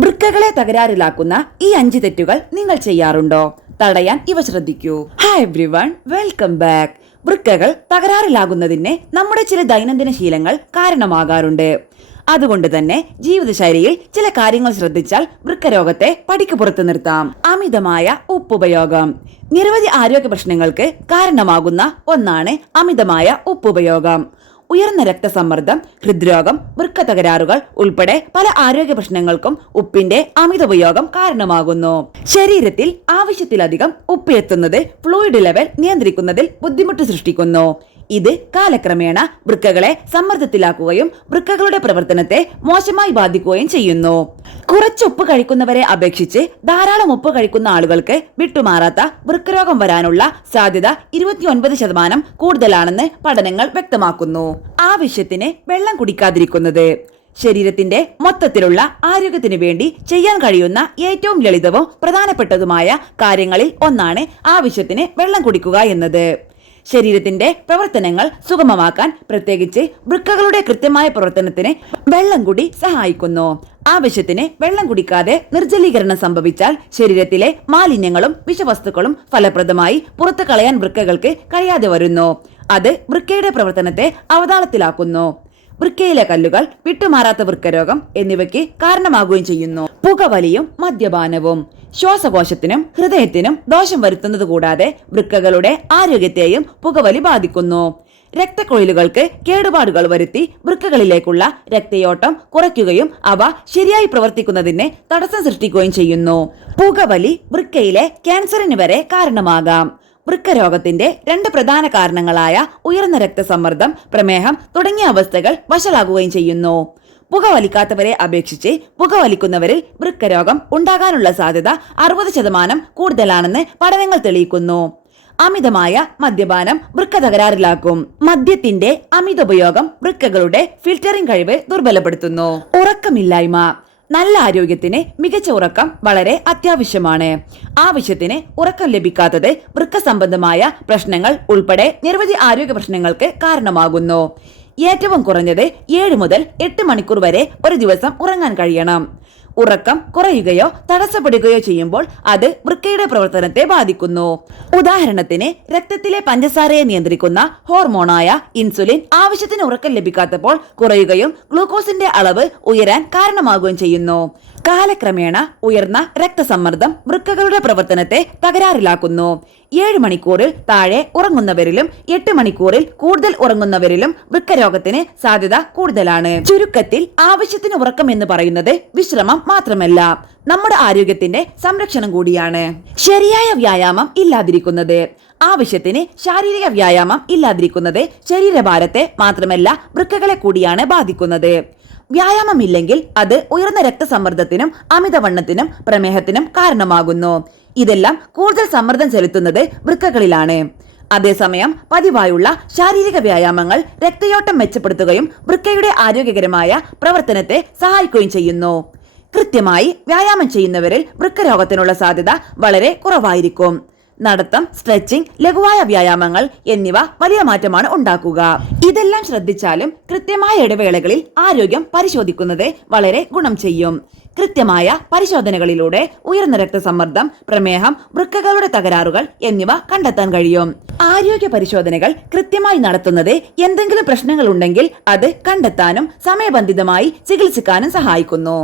വൃക്കകളെ തകരാറിലാക്കുന്ന ഈ 5 തെറ്റുകൾ നിങ്ങൾ ചെയ്യാറുണ്ടോ? തടയാൻ ഇവ ശ്രദ്ധിക്കൂ. Hi everyone, welcome back. വൃക്കകൾ തകരാറിലാകുന്നതിന് നമ്മുടെ ചില ദൈനംദിന ശീലങ്ങൾ കാരണമാകാറുണ്ട്. അതുകൊണ്ട് തന്നെ ജീവിതശൈലിയിൽ ചില കാര്യങ്ങൾ ശ്രദ്ധിച്ചാൽ വൃക്കരോഗത്തെ പടിക്ക് പുറത്തു നിർത്താം. അമിതമായ ഉപ്പുപയോഗം നിരവധി ആരോഗ്യ പ്രശ്നങ്ങൾക്ക് കാരണമാകുന്ന ഒന്നാണ് അമിതമായ ഉപ്പുപയോഗം. ഉയർന്ന രക്തസമ്മർദ്ദം, ഹൃദ്രോഗം, വൃക്ക തകരാറുകൾ ഉൾപ്പെടെ പല ആരോഗ്യ പ്രശ്നങ്ങൾക്കും ഉപ്പിന്റെ അമിത ഉപയോഗം കാരണമാകുന്നു. ശരീരത്തിൽ ആവശ്യത്തിലധികം ഉപ്പ് എത്തുന്നത് ഫ്ലൂയിഡ് ലെവൽ നിയന്ത്രിക്കുന്നതിൽ ബുദ്ധിമുട്ട് സൃഷ്ടിക്കുന്നു. ഇത് കാലക്രമേണ വൃക്കകളെ സമ്മർദ്ദത്തിലാക്കുകയും വൃക്കകളുടെ പ്രവർത്തനത്തെ മോശമായി ബാധിക്കുകയും ചെയ്യുന്നു. കുറച്ച് ഉപ്പ് കഴിക്കുന്നവരെ അപേക്ഷിച്ച് ധാരാളം ഉപ്പ് കഴിക്കുന്ന ആളുകൾക്ക് വിട്ടുമാറാത്ത വൃക്കരോഗം വരാനുള്ള സാധ്യത 29% കൂടുതലാണെന്ന് പഠനങ്ങൾ വ്യക്തമാക്കുന്നു. ആവശ്യത്തിന് വെള്ളം കുടിക്കാതിരിക്കുന്നത് ശരീരത്തിന്റെ മൊത്തത്തിലുള്ള ആരോഗ്യത്തിനു വേണ്ടി ചെയ്യാൻ കഴിയുന്ന ഏറ്റവും ലളിതവും പ്രധാനപ്പെട്ടതുമായ കാര്യങ്ങളിൽ ഒന്നാണ് ആവശ്യത്തിന് വെള്ളം കുടിക്കുക എന്നത്. ശരീരത്തിന്റെ പ്രവർത്തനങ്ങൾ സുഗമമാക്കാൻ, പ്രത്യേകിച്ച് വൃക്കകളുടെ കൃത്യമായ പ്രവർത്തനത്തിന് വെള്ളം കൂടി സഹായിക്കുന്നു. ആവശ്യത്തിന് വെള്ളം കുടിക്കാതെ നിർജ്ജലീകരണം സംഭവിച്ചാൽ ശരീരത്തിലെ മാലിന്യങ്ങളും വിഷവസ്തുക്കളും ഫലപ്രദമായി പുറത്തു കളയാൻ വൃക്കകൾക്ക് കഴിയാതെ വരുന്നു. അത് വൃക്കയുടെ പ്രവർത്തനത്തെ അവതാളത്തിലാക്കുന്നു. വൃക്കയിലെ കല്ലുകൾ, വിട്ടുമാറാത്ത വൃക്കരോഗം എന്നിവയ്ക്ക് കാരണമാകുകയും ചെയ്യുന്നു. പുകവലിയും മദ്യപാനവും ശ്വാസകോശത്തിനും ഹൃദയത്തിനും ദോഷം വരുത്തുന്നത് കൂടാതെ വൃക്കകളുടെ ആരോഗ്യത്തെയും പുകവലി ബാധിക്കുന്നു. രക്തക്കൊഴലുകൾക്ക് കേടുപാടുകൾ വരുത്തി വൃക്കകളിലേക്കുള്ള രക്തയോട്ടം കുറയ്ക്കുകയും അവ ശരിയായി പ്രവർത്തിക്കുന്നതിന് തടസ്സം സൃഷ്ടിക്കുകയും ചെയ്യുന്നു. പുകവലി വൃക്കയിലെ ക്യാൻസറിന് വരെ കാരണമാകാം. വൃക്കരോഗത്തിന്റെ 2 പ്രധാന കാരണങ്ങളായ ഉയർന്ന രക്തസമ്മർദ്ദം, പ്രമേഹം തുടങ്ങിയ അവസ്ഥകൾ വഷളാകുകയും ചെയ്യുന്നു. പുകവലിക്കാത്തവരെ അപേക്ഷിച്ച് പുകവലിക്കുന്നവരിൽ വൃക്കരോഗം ഉണ്ടാകാനുള്ള സാധ്യത 60% കൂടുതലാണെന്ന് പഠനങ്ങൾ തെളിയിക്കുന്നു. അമിതമായ മദ്യപാനം വൃക്ക തകരാറിലാക്കും. മദ്യത്തിന്റെ അമിത ഉപയോഗം വൃക്കകളുടെ ഫിൽറ്ററിംഗ് കഴിവ് ദുർബലപ്പെടുത്തുന്നു. ഉറക്കമില്ലായ്മ നല്ല ആരോഗ്യത്തിന് മികച്ച ഉറക്കം വളരെ അത്യാവശ്യമാണ്. ആവശ്യത്തിന് ഉറക്കം ലഭിക്കാത്തത് വൃക്ക സംബന്ധമായ പ്രശ്നങ്ങൾ ഉൾപ്പെടെ നിരവധി ആരോഗ്യ പ്രശ്നങ്ങൾക്ക് കാരണമാകുന്നു. ഏറ്റവും കുറഞ്ഞത് 7 മുതൽ 8 മണിക്കൂർ വരെ ഒരു ദിവസം ഉറങ്ങാൻ കഴിയണം. ഉറക്കം കുറയുകയോ തടസ്സപ്പെടുകയോ ചെയ്യുമ്പോൾ അത് വൃക്കയുടെ പ്രവർത്തനത്തെ ബാധിക്കുന്നു. ഉദാഹരണത്തിന്, രക്തത്തിലെ പഞ്ചസാരയെ നിയന്ത്രിക്കുന്ന ഹോർമോണായ ഇൻസുലിൻ ആവശ്യത്തിന് ഉറക്കം ലഭിക്കാത്തപ്പോൾ കുറയുകയും ഗ്ലൂക്കോസിന്റെ അളവ് ഉയരാൻ കാരണമാകുകയും ചെയ്യുന്നു. കാലക്രമേണ ഉയർന്ന രക്തസമ്മർദ്ദം വൃക്കകളുടെ പ്രവർത്തനത്തെ തകരാറിലാക്കുന്നു. 7 മണിക്കൂറിൽ താഴെ ഉറങ്ങുന്നവരിലും 8 മണിക്കൂറിൽ കൂടുതൽ ഉറങ്ങുന്നവരിലും വൃക്കരോഗത്തിന് സാധ്യത കൂടുതലാണ്. ചുരുക്കത്തിൽ, ആവശ്യത്തിന് ഉറക്കം എന്ന് പറയുന്നത് വിശ്രമം മാത്രമല്ല, നമ്മുടെ ആരോഗ്യത്തിന്റെ സംരക്ഷണം കൂടിയാണ്. ശരിയായ വ്യായാമം ഇല്ലാതിരിക്കുന്നത് ആവശ്യത്തിന് ശാരീരിക വ്യായാമം ഇല്ലാതിരിക്കുന്നത് ശരീരഭാരത്തെ മാത്രമല്ല വൃക്കകളെ കൂടിയാണ് ബാധിക്കുന്നത്. വ്യായാമമില്ലെങ്കിൽ അത് ഉയർന്ന രക്തസമ്മർദ്ദത്തിനും അമിതവണ്ണത്തിനും പ്രമേഹത്തിനും കാരണമാകുന്നു. ഇതെല്ലാം കൂടുതൽ സമ്മർദ്ദം ചെലുത്തുന്നത് വൃക്കകളിലാണ്. അതേസമയം പതിവായുള്ള ശാരീരിക വ്യായാമങ്ങൾ രക്തയോട്ടം മെച്ചപ്പെടുത്തുകയും വൃക്കയുടെ ആരോഗ്യകരമായ പ്രവർത്തനത്തെ സഹായിക്കുകയും ചെയ്യുന്നു. കൃത്യമായി വ്യായാമം ചെയ്യുന്നവരിൽ വൃക്കരോഗത്തിനുള്ള സാധ്യത വളരെ കുറവായിരിക്കും. നടത്തം, സ്ട്രെച്ചിങ്, ലഘുവായ വ്യായാമങ്ങൾ എന്നിവ വലിയ മാറ്റമാണ് ഉണ്ടാക്കുക. ഇതെല്ലാം ശ്രദ്ധിച്ചാലും കൃത്യമായ ഇടവേളകളിൽ ആരോഗ്യം പരിശോധിക്കുന്നത് വളരെ ഗുണം ചെയ്യും. കൃത്യമായ പരിശോധനകളിലൂടെ ഉയർന്ന രക്തസമ്മർദ്ദം, പ്രമേഹം, വൃക്കകളുടെ തകരാറുകൾ എന്നിവ കണ്ടെത്താൻ കഴിയും. ആരോഗ്യ പരിശോധനകൾ കൃത്യമായി നടത്തുന്നത് എന്തെങ്കിലും പ്രശ്നങ്ങൾ ഉണ്ടെങ്കിൽ അത് കണ്ടെത്താനും സമയബന്ധിതമായി ചികിത്സിക്കാനും സഹായിക്കുന്നു.